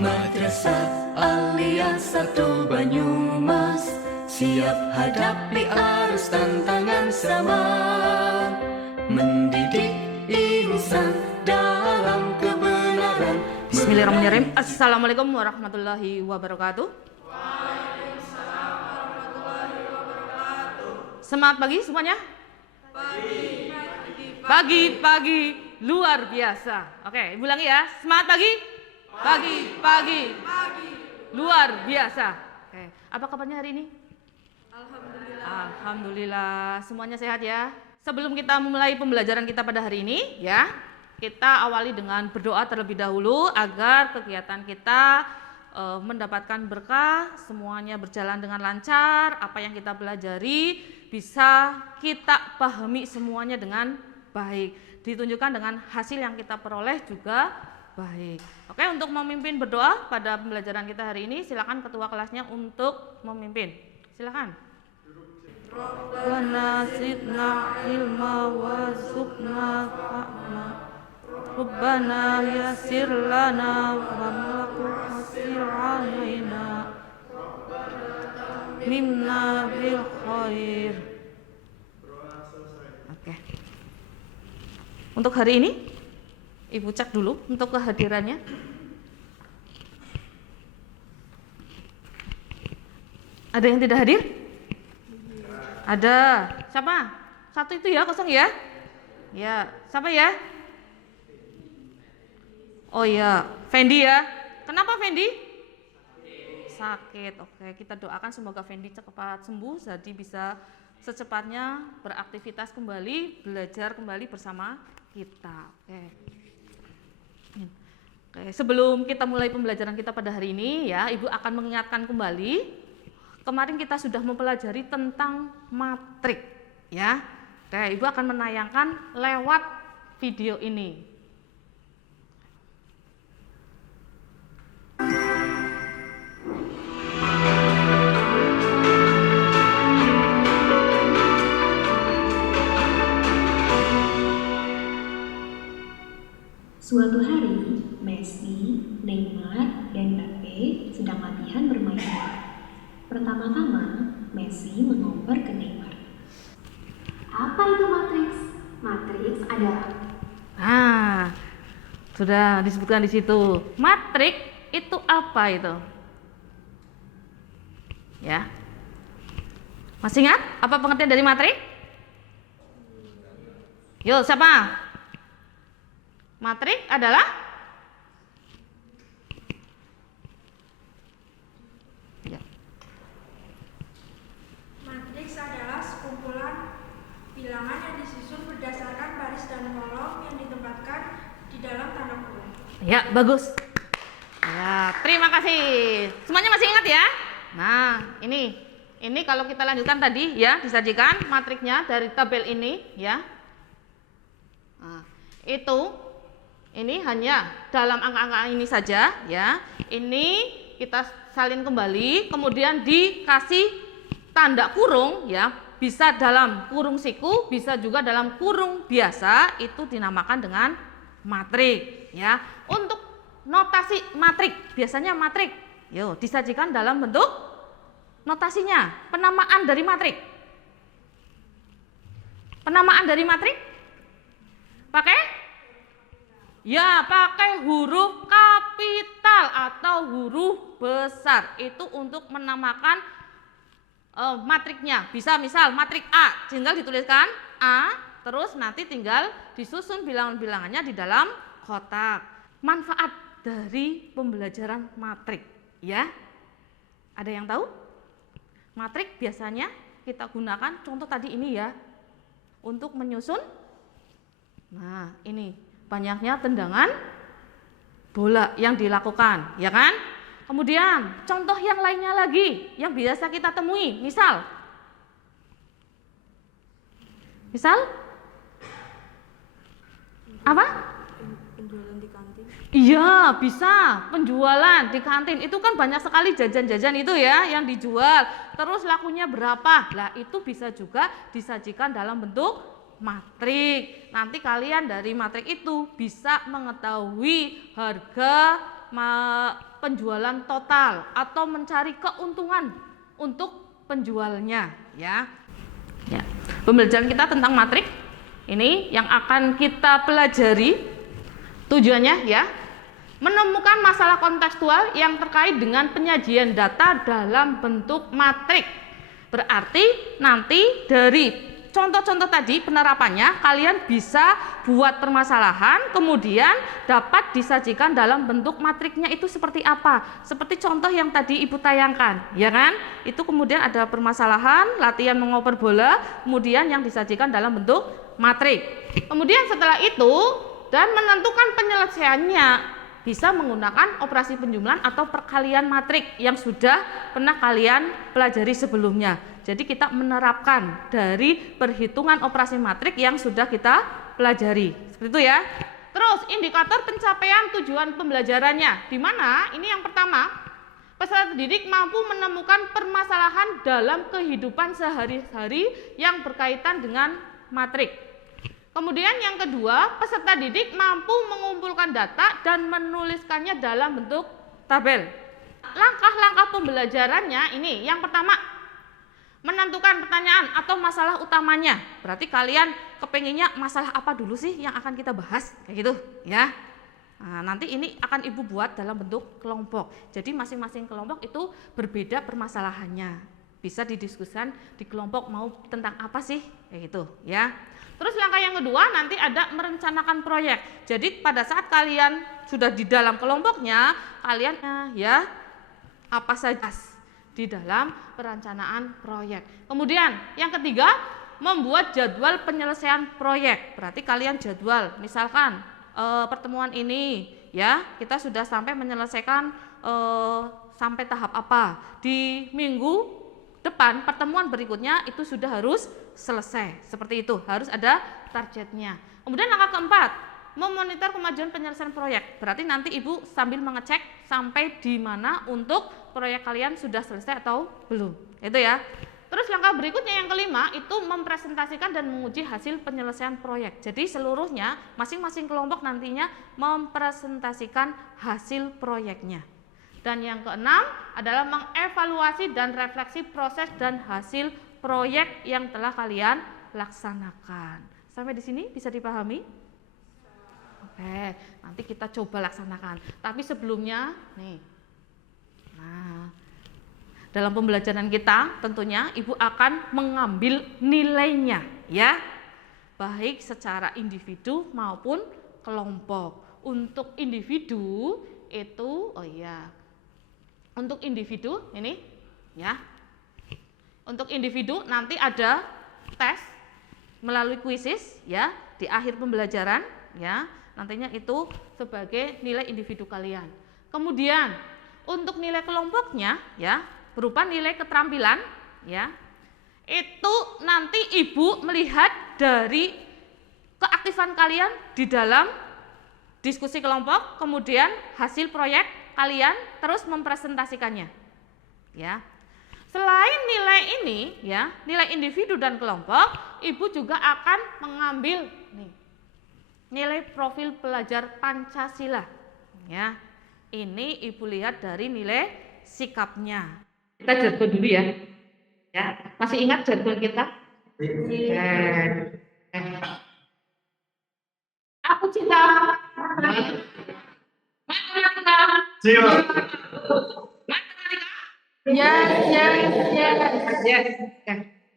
Madrasah Alia 1 Banyumas, siap hadapi arus tantangan zaman, mendidik insan dalam kebenaran. Bismillahirrahmanirrahim. Assalamualaikum warahmatullahi wabarakatuh. Waalaikumsalam warahmatullahi wabarakatuh. Semangat pagi semuanya. Pagi luar biasa. Oke, ulangi ya. Semangat pagi. Pagi luar biasa. Oke, apa kabarnya hari ini? Alhamdulillah, semuanya sehat ya. Sebelum kita memulai pembelajaran kita pada hari ini ya, kita awali dengan berdoa terlebih dahulu agar kegiatan kita mendapatkan berkah, semuanya berjalan dengan lancar, apa yang kita pelajari bisa kita pahami semuanya dengan baik, ditunjukkan dengan hasil yang kita peroleh juga baik. Oke, untuk memimpin berdoa pada pembelajaran kita hari ini, silakan ketua kelasnya untuk memimpin. Silakan. Rabbana zidna ilma warzuqna fahma. Rabbana yassir lana wa la tu'assir alaina. Minna bil khair. Oke. Untuk hari ini Ibu cek dulu untuk kehadirannya. Ada yang tidak hadir? Ada. Siapa? Satu itu ya, kosong ya? Ya, siapa ya? Oh ya, Fendi ya. Kenapa Fendi? Sakit. Oke, kita doakan semoga Fendi cepat sembuh, jadi bisa secepatnya beraktivitas kembali, belajar kembali bersama kita. Oke, sebelum kita mulai pembelajaran kita pada hari ini ya, Ibu akan mengingatkan kembali. Kemarin kita sudah mempelajari tentang matrik ya. Oke, Ibu akan menayangkan lewat video ini. Suatu hari, Messi, Neymar, dan Mbappe sedang latihan bermain bola. Pertama-tama, Messi mengoper ke Neymar. Apa itu matriks? Matriks adalah... Sudah disebutkan di situ. Matrik itu apa itu? Ya. Masih ingat apa pengertian dari matrik? Yo, siapa? Matrik adalah Matriks adalah sekumpulan bilangan yang disusun berdasarkan baris dan kolom yang ditempatkan di dalam tanda kurung. Ya, bagus. Ya, terima kasih. Semuanya masih ingat ya? Nah, ini kalau kita lanjutkan tadi ya, disajikan matriknya dari tabel ini ya. Nah, ini hanya dalam angka-angka ini saja ya. Ini kita salin kembali, kemudian dikasih tanda kurung ya. Bisa dalam kurung siku, bisa juga dalam kurung biasa, itu dinamakan dengan matrik ya. Untuk notasi matrik, biasanya matrik disajikan dalam bentuk notasinya, penamaan dari matrik. Penamaan dari matrik pakai pakai huruf kapital atau huruf besar. Itu untuk menamakan matriknya. Bisa misal matrik A, tinggal dituliskan A, terus nanti tinggal disusun bilangan-bilangannya di dalam kotak. Manfaat dari pembelajaran matrik ya. Ada yang tahu? Matrik biasanya kita gunakan, contoh tadi ini ya, untuk menyusun. Nah, ini banyaknya tendangan bola yang dilakukan, ya kan? Kemudian contoh yang lainnya lagi yang biasa kita temui, misal apa? Penjualan di kantin. Iya, bisa penjualan di kantin. Itu kan banyak sekali jajan-jajan itu ya yang dijual. Terus lakunya berapa? Lah itu bisa juga disajikan dalam bentuk matrik. Nanti kalian dari matrik itu bisa mengetahui harga penjualan total atau mencari keuntungan untuk penjualnya, ya. Ya. Pembelajaran kita tentang matrik ini yang akan kita pelajari tujuannya ya, menemukan masalah kontekstual yang terkait dengan penyajian data dalam bentuk matrik. Berarti nanti dari contoh-contoh tadi penerapannya kalian bisa buat permasalahan, kemudian dapat disajikan dalam bentuk matriknya itu seperti apa. Seperti contoh yang tadi Ibu tayangkan, ya kan? Itu kemudian ada permasalahan, latihan mengoper bola, kemudian yang disajikan dalam bentuk matrik. Kemudian setelah itu dan menentukan penyelesaiannya bisa menggunakan operasi penjumlahan atau perkalian matrik yang sudah pernah kalian pelajari sebelumnya. Jadi kita menerapkan dari perhitungan operasi matrik yang sudah kita pelajari. Seperti itu ya. Terus indikator pencapaian tujuan pembelajarannya. Di mana? Ini yang pertama, peserta didik mampu menemukan permasalahan dalam kehidupan sehari-hari yang berkaitan dengan matrik. Kemudian yang kedua, peserta didik mampu mengumpulkan data dan menuliskannya dalam bentuk tabel. Langkah-langkah pembelajarannya ini, yang pertama, menentukan pertanyaan atau masalah utamanya. Berarti kalian kepenginnya masalah apa dulu sih yang akan kita bahas, kayak gitu ya. Nah, nanti ini akan Ibu buat dalam bentuk kelompok. Jadi masing-masing kelompok itu berbeda permasalahannya. Bisa didiskusikan di kelompok mau tentang apa sih, kayak gitu ya. Terus langkah yang kedua nanti ada merencanakan proyek. Jadi pada saat kalian sudah di dalam kelompoknya, kalian ya apa saja di dalam perencanaan proyek. Kemudian yang ketiga, membuat jadwal penyelesaian proyek. Berarti kalian jadwal, misalkan pertemuan ini ya kita sudah sampai menyelesaikan sampai tahap apa. Di minggu depan pertemuan berikutnya itu sudah harus selesai. Seperti itu, harus ada targetnya. Kemudian langkah keempat, memonitor kemajuan penyelesaian proyek. Berarti nanti Ibu sambil mengecek sampai di mana untuk proyek kalian sudah selesai atau belum. Itu ya. Terus langkah berikutnya yang kelima itu mempresentasikan dan menguji hasil penyelesaian proyek. Jadi seluruhnya masing-masing kelompok nantinya mempresentasikan hasil proyeknya. Dan yang keenam adalah mengevaluasi dan refleksi proses dan hasil proyek yang telah kalian laksanakan. Sampai di sini bisa dipahami? Oke, nanti kita coba laksanakan. Tapi sebelumnya nih. Nah, dalam pembelajaran kita tentunya Ibu akan mengambil nilainya ya. Baik secara individu maupun kelompok. Untuk individu itu untuk individu ini ya. Untuk individu nanti ada tes melalui kuisis ya di akhir pembelajaran ya. Nantinya itu sebagai nilai individu kalian. Kemudian untuk nilai kelompoknya ya berupa nilai keterampilan ya. Itu nanti Ibu melihat dari keaktifan kalian di dalam diskusi kelompok, kemudian hasil proyek kalian terus mempresentasikannya. Ya. Selain nilai ini ya, nilai individu dan kelompok, Ibu juga akan mengambil nih nilai profil pelajar Pancasila. Ya. Ini Ibu lihat dari nilai sikapnya. Kita jargon dulu ya. Ya, masih ingat jargon kita? Aku cinta matematika. Yes.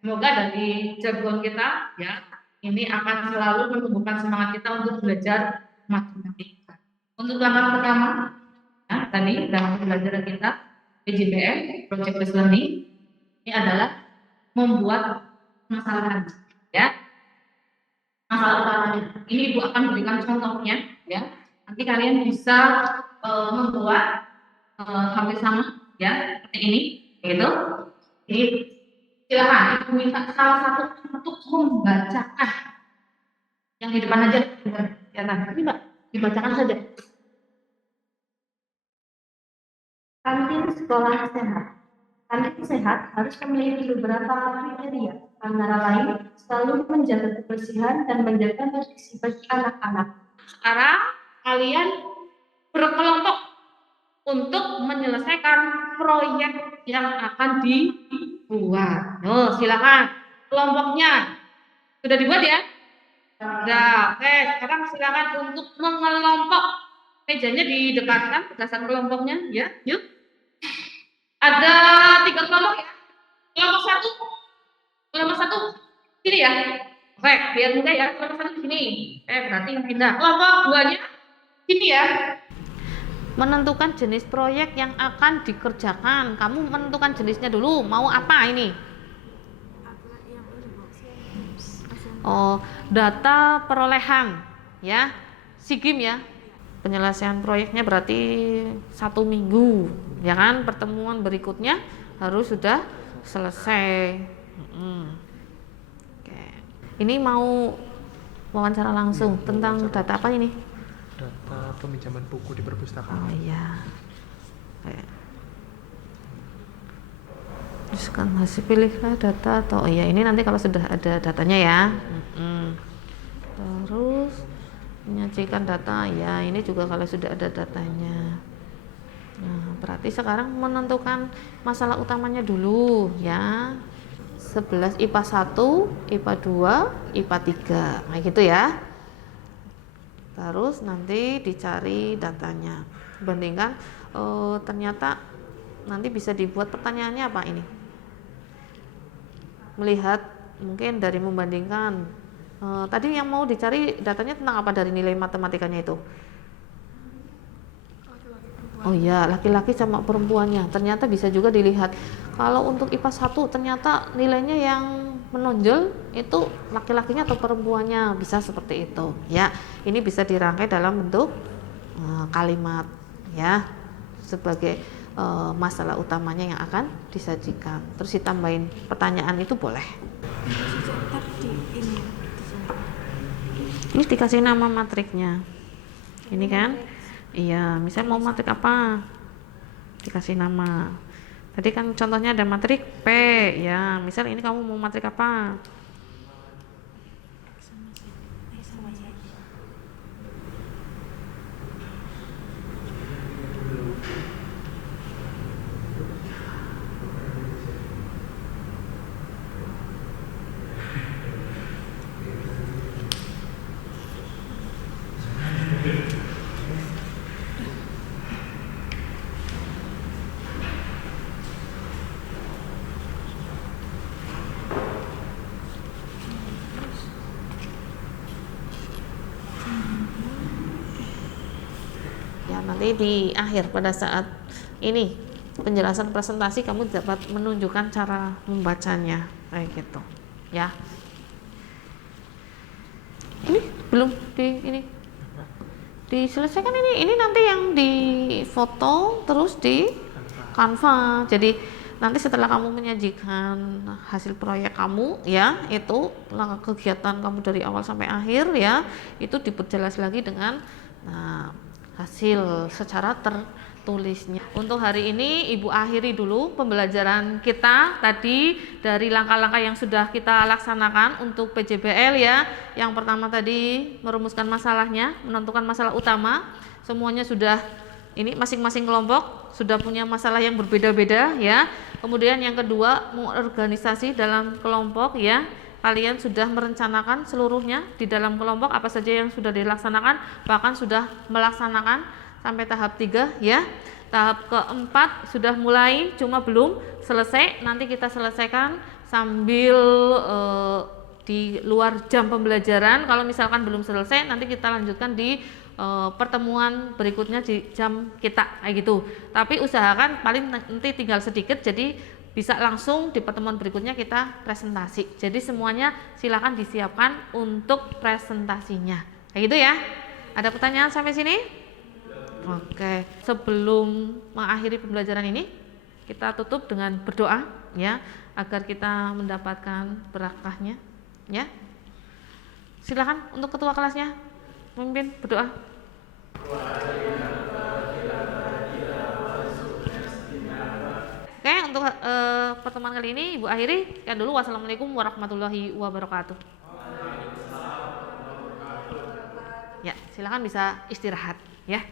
Semoga dari jargon kita ya, ini akan selalu menumbuhkan semangat kita untuk belajar matematika. Untuk langkah pertama, ya, tadi dalam pembelajaran kita PJBM, Project Based Learning, ini adalah membuat masalahan, ya. Masalah utamanya. Ini Ibu akan berikan contohnya, ya. Nanti kalian bisa membuat hampir sama, ya, seperti ini, gitu. Jadi silakan Ibu minta salah satu untuk membacakan yang di depan aja, ya kan? Ini Mbak, dibacakan saja. Kantin sekolah sehat. Kantin sehat harus memiliki beberapa kriteria, antara lain selalu menjaga kebersihan dan menjaga nutrisi bagi anak-anak. Sekarang kalian berkelompok untuk menyelesaikan proyek yang akan dibuat. Silakan. Kelompoknya sudah dibuat ya? Sudah. Oke, sekarang silakan untuk mengelompok. Mejanya didekatkan berdasarkan kelompoknya, ya. Yuk. Ada 3 kelompok ya. Kelompok satu, sini ya. Oke, biar mudah ya. Kelompok satu sini. Berarti pindah. Kelompok 2-nya sini ya. Menentukan jenis proyek yang akan dikerjakan. Kamu menentukan jenisnya dulu. Mau apa ini? Oh, data perolehan ya. SIGIM ya. Penyelesaian proyeknya berarti 1 minggu. Ya kan? Pertemuan berikutnya harus sudah selesai. Oke. Ini mau wawancara langsung tentang data apa ini? Data peminjaman buku di perpustakaan. Oh iya. Terus kan hasil pilihlah data atau iya ini nanti kalau sudah ada datanya ya. Terus menyajikan data ya ini juga kalau sudah ada datanya. Nah, berarti sekarang menentukan masalah utamanya dulu ya. 11 IPA 1, IPA 2, IPA 3. Kayak gitu ya. Terus nanti dicari datanya. Bandingkan ternyata nanti bisa dibuat pertanyaannya apa ini? Melihat mungkin dari membandingkan tadi yang mau dicari datanya tentang apa dari nilai matematikanya itu? Oh iya, laki-laki sama perempuannya. Ternyata bisa juga dilihat. Kalau untuk IPA 1 ternyata nilainya yang menonjol itu laki-lakinya atau perempuannya, bisa seperti itu. Ya, ini bisa dirangkai dalam bentuk kalimat ya sebagai masalah utamanya yang akan disajikan. Terus ditambahin pertanyaan itu boleh. Ini dikasih nama matriknya. Ini kan? Iya, misalnya mau matrik apa? Dikasih nama. Tadi kan contohnya ada matrik P, ya. Misal ini kamu mau matrik apa? Nanti di akhir pada saat ini penjelasan presentasi kamu dapat menunjukkan cara membacanya kayak gitu ya. Ini belum diselesaikan ini nanti yang di foto terus di Canva. Jadi nanti setelah kamu menyajikan hasil proyek kamu ya, itu kegiatan kamu dari awal sampai akhir ya, itu diperjelas lagi dengan hasil secara tertulisnya. Untuk hari ini Ibu akhiri dulu pembelajaran kita tadi dari langkah-langkah yang sudah kita laksanakan untuk PJBL ya. Yang pertama tadi merumuskan masalahnya, menentukan masalah utama. Semuanya sudah ini masing-masing kelompok sudah punya masalah yang berbeda-beda ya. Kemudian yang kedua mengorganisasi dalam kelompok ya. Kalian sudah merencanakan seluruhnya di dalam kelompok apa saja yang sudah dilaksanakan, bahkan sudah melaksanakan sampai tahap 3 ya. Tahap keempat sudah mulai, cuma belum selesai. Nanti kita selesaikan sambil di luar jam pembelajaran. Kalau misalkan belum selesai, nanti kita lanjutkan di pertemuan berikutnya di jam kita kayak gitu. Tapi usahakan paling nanti tinggal sedikit, jadi bisa langsung di pertemuan berikutnya kita presentasi. Jadi semuanya silakan disiapkan untuk presentasinya. Kayak gitu ya. Ada pertanyaan sampai sini? Oke. Sebelum mengakhiri pembelajaran ini, kita tutup dengan berdoa ya, agar kita mendapatkan berkahnya ya. Silakan untuk ketua kelasnya memimpin berdoa. Oke, untuk pertemuan kali ini Ibu akhiri. Sekian dulu. Wassalamualaikum warahmatullahi wabarakatuh. Ya, silakan bisa istirahat ya.